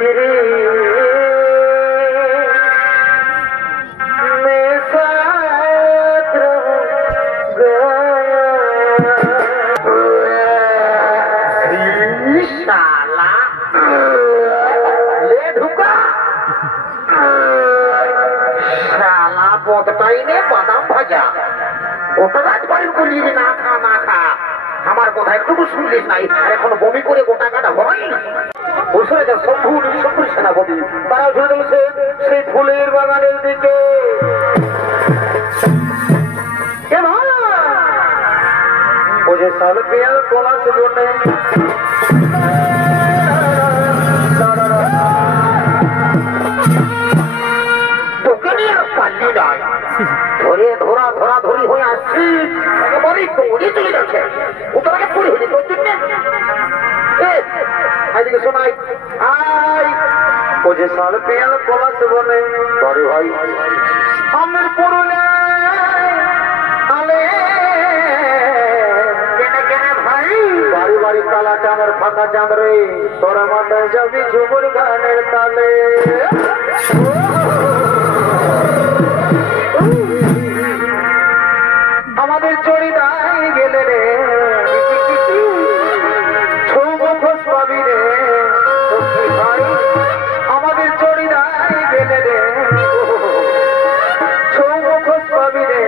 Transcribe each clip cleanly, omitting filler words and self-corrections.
तेरे मैं साथ रहूंगा। शाला ले ढुका শালা বদটাই নে বাদাম ভাজা গোটা রাত বাড়ির গুলিয়ে না খা না খা আমার কথা একটুকু শুনলিস নাই আর এখন বমি করে গোটা কাটা হয় না বসে যা শম্ভুর শম্ভুর সেনাপতি তারা ধরে চলছে সেই ফুলের বাগানের দিকে मुझे साल पिया कोला से बोलने ধরে ধরা ধরা ধরি হয়ে আসছি একেবারেই দৌড়ে চলে যাচ্ছে ওটাকে পুরি হয়ে তোর জন্য এদিকে শোনাই আই मुझे साल पिया कोला से बोलने সরি ভাই আমের পুরুলে আলে বাড়ি বাড়ি তালা চাঁদের ফাঁকা চাঁদ রে তোরা মাথায় যাবি ঝুমুর গানের তালে আমাদের চড়িদাই গেলে রে ছৌমুখোশ পাবি রে ভাই আমাদের চড়িদাই গেলে রে ছৌমুখোশ পাবি রে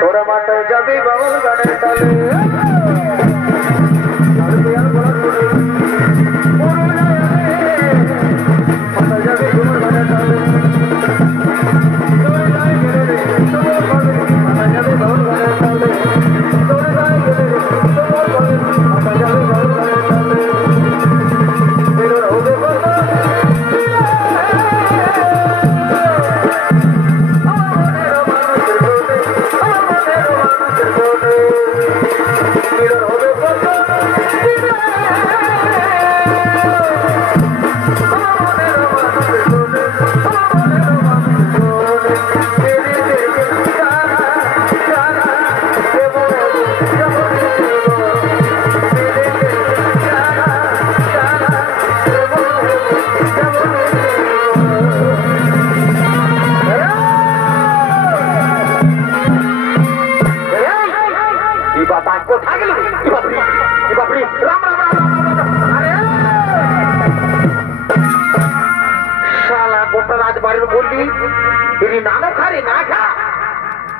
তোরা মাথায় যাবি বাউল গানের তালে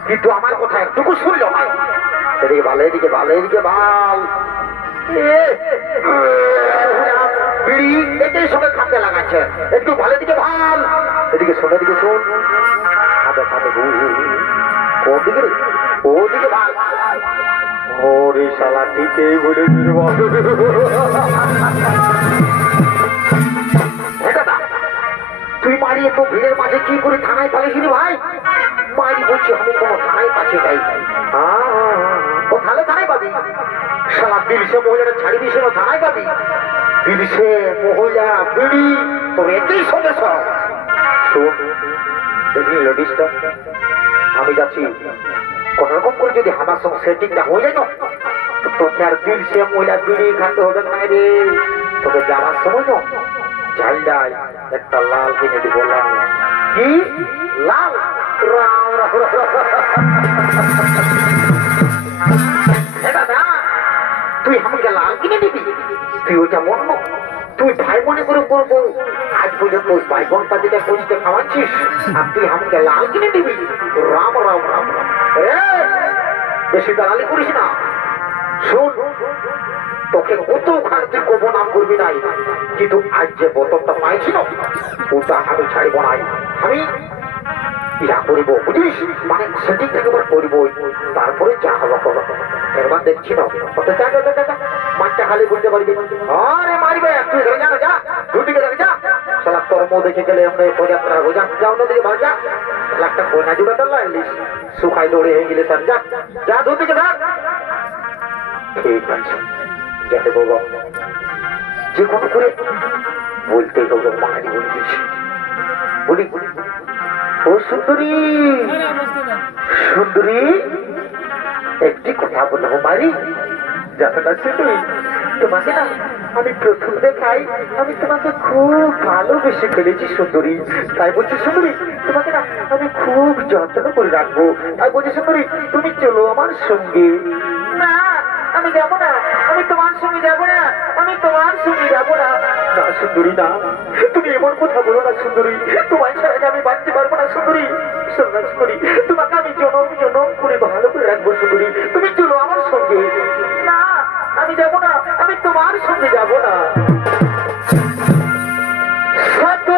কিন্তু আমার কথা একটুকু শুনল না এদিকে ভালো এদিকে ভালো এদিকে ভাল বিড়ি এটাই সঙ্গে খাতে লাগাচ্ছে একটু ভালো দিকে ভাল এদিকে শোন এদিকে শোন খাতে খাতে কোন দিকে রে ওদিকে ভাল ওরে শালা ঠিকই বলে তুই মারিয়ে তো ভিড়ের মাঝে কি করে থানায় পালিয়েছিলি ভাই মারি বলছি আমি কোনো থানায় পাচ্ছি তাই ও তাহলে থানায় পাবি সারা বিলসে মহিলারা ছাড়ি দিয়েছিল থানায় পাবি বিলসে মহিলা বিড়ি তোর একই সঙ্গে সব শোন দেখলি লেডিসটা আমি যাচ্ছি কোনরকম করে যদি আমার সঙ্গে সেটিংটা হয়ে যায় না তোকে আর বিলসে মহিলা বিড়ি খাতে হবে না রে তোকে যাওয়ার সময় না ঝালডায় একটা লাল কিনে দি বললাম কি লাল তুই আমাকে লাল কিনে দিবি তুই ওইটা মন তুই ভাই মনে করে করবো আজ পর্যন্ত ভাই বোন পাতিটা খুঁজতে খাওয়াচ্ছিস আর তুই আমাকে লাল কিনে দিবি রাম রাম রাম রাম বেশি দালালি করিস না শোন তোকে কত ওখানে তুই কব নাম করবি নাই কিন্তু আজ যে বোতলটা পাইছি না ওটা আমি ছাড়িব নাই আমি ইয়া করিব বুঝিস মানে সেটিং একবার করিব তারপরে যা হলো করো একবার দেখছি না মাঠটা খালি বুঝতে পারবি আরে মারিবে তুই ধরে যা যা দুদিকে দেখে যা সালা কর্ম দেখে গেলে আমরা পদযাত্রা হয়ে যা অন্যদিকে ভাগ যা একটা কোনা জুড়ে তো লাইলিস শুকাই দৌড়ে হয়ে গেলে স্যার যা যা দুদিকে ধর ঠিক আছে যাতে বাবা যে কোনো করে বলতে হবে মারি বলে দিচ্ছি বলি ও সুন্দরী সুন্দরী একটি কথা বলবো মারি যাতে কাছে তুই তোমাকে না আমি প্রথম দেখাই আমি তোমাকে খুব ভালোবেসে ফেলেছি সুন্দরী। তাই বলছি সুন্দরী, তোমাকে না আমি খুব যত্ন করে রাখবো। তাই বলছি সুন্দরী, তুমি চলো আমার সঙ্গে। না, আমি যাবো না, আমি তোমার সঙ্গে যাবো না, আমি তোমার সঙ্গে যাবো না। না সুন্দরী না, তুমি এমন কথা বলো না সুন্দরী, তোমার ছাড়া আমি বাঁচতে পারবো না সুন্দরী। শোনো না সুন্দরী, তোমাকে আমি জনম জনম করে ভালো করে রাখবো সুন্দরী, তুমি চলো আমার সঙ্গে। না, আমি যাবো না, আমি তোমার সঙ্গে যাবো না। শত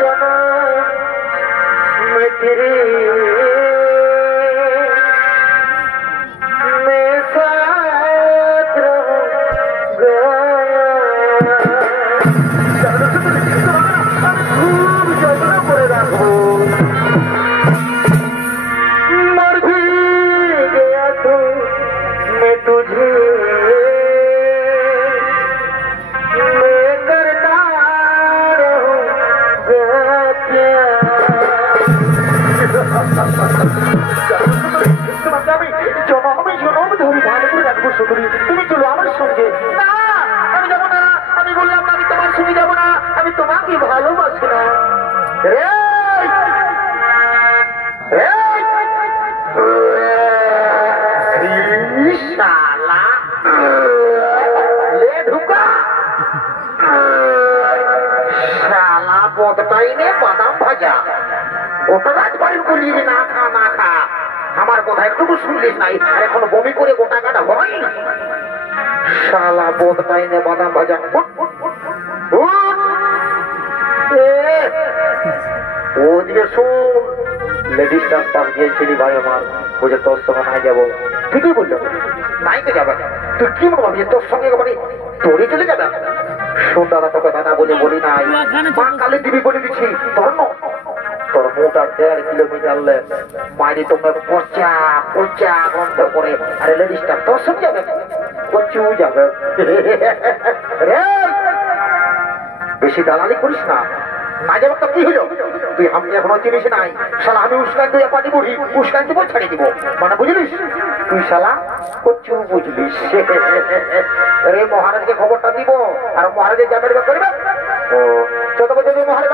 জনম में तेरे मैं साथ रहूंगा। खूब जत्न करे राखो, मर भी गया तो मैं तुझे मैं करता रहूंगा प्यार। তোমাকে আমি জনম ধরে ভালো করে রাখবো সুন্দরী, তুমি চলো আমার সঙ্গে। না, আমি যাবো না, আমি বললাম না আমি তোমার সঙ্গে যাবো না, আমি তোমাকে ভালোবাসি না। রে শালা লে ঢুকা শালা বদটাইনে বাদাম ভাজা ওটা রাজবাড়ির গলিয়ে না খা না খা। আমার কথা একটুকু শুনলিস নাই, আর এখন বমি করে গোটা কাটা ভয়। শালা বদটাইনে বাদাম ভাজা। ওদিকে শোন, লেডিস ডাক্তার গিয়েছিলি ভাই আমার, বুঝে তোর সঙ্গে নাই যাবো। ঠিকই বললো, নাই তো যাবে। তুই কি মনে ভাবছিস তোর সঙ্গে মানে তোরই চলে যাবে? শোন দাদা, তোকে দাদা বলে বলি নাই, মা কালী দিবি বলে দিচ্ছি। তোর তোর মোটা 1.5 কিলোমিটার বাইরে তোমরা পচা পচা গন্ধ করে। আরে লেডিসটা তোর সঙ্গে যাবে, কচু যাবে। বেশি দালালি করিস না, না যাবে তো কি হলো? তুই আমি এখনো চিনিস নাই শালা, আমি উস্কান দিয়ে পানি বুড়ি উস্কান দিব ছাড়িয়ে দিব, মানে বুঝলিস? তুই শালা কচু বুঝলিস। রে মহারাজকে খবরটা দিব, আর মহারাজের যাবে করবে। ও চত বছর মহারাজ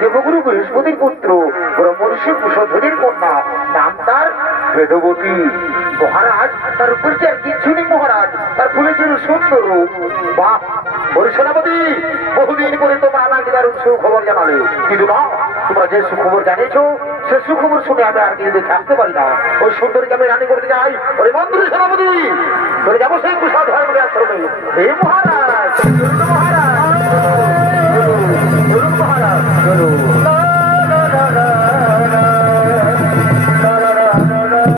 দেবগুরু বৃহস্পতির পুত্র ব্রহ্মর্ষি কুশধ্বজের কন্যা, নাম তার বেদবতী। মহারাজ তার উপর যে আর কিছু নেই মহারাজ, তার ফুলেছিল সুন্দর রূপ। বাহ সেনাপতি, বহুদিন করে তোমরা আমাকে দারুণ সুখবর জানালে, কিন্তু না, তোমরা যে সুখবর জানিয়েছো সে সুখবর শুনে আমি আর কিন্তু থাকতে পারি না। ওই সুন্দরীকে আমি রানী করতে যাই। ওই মন্ত্রী সেনাপতি চলে যাবো সেই কুশধ্বজের আশ্রমে। হে মহারাজ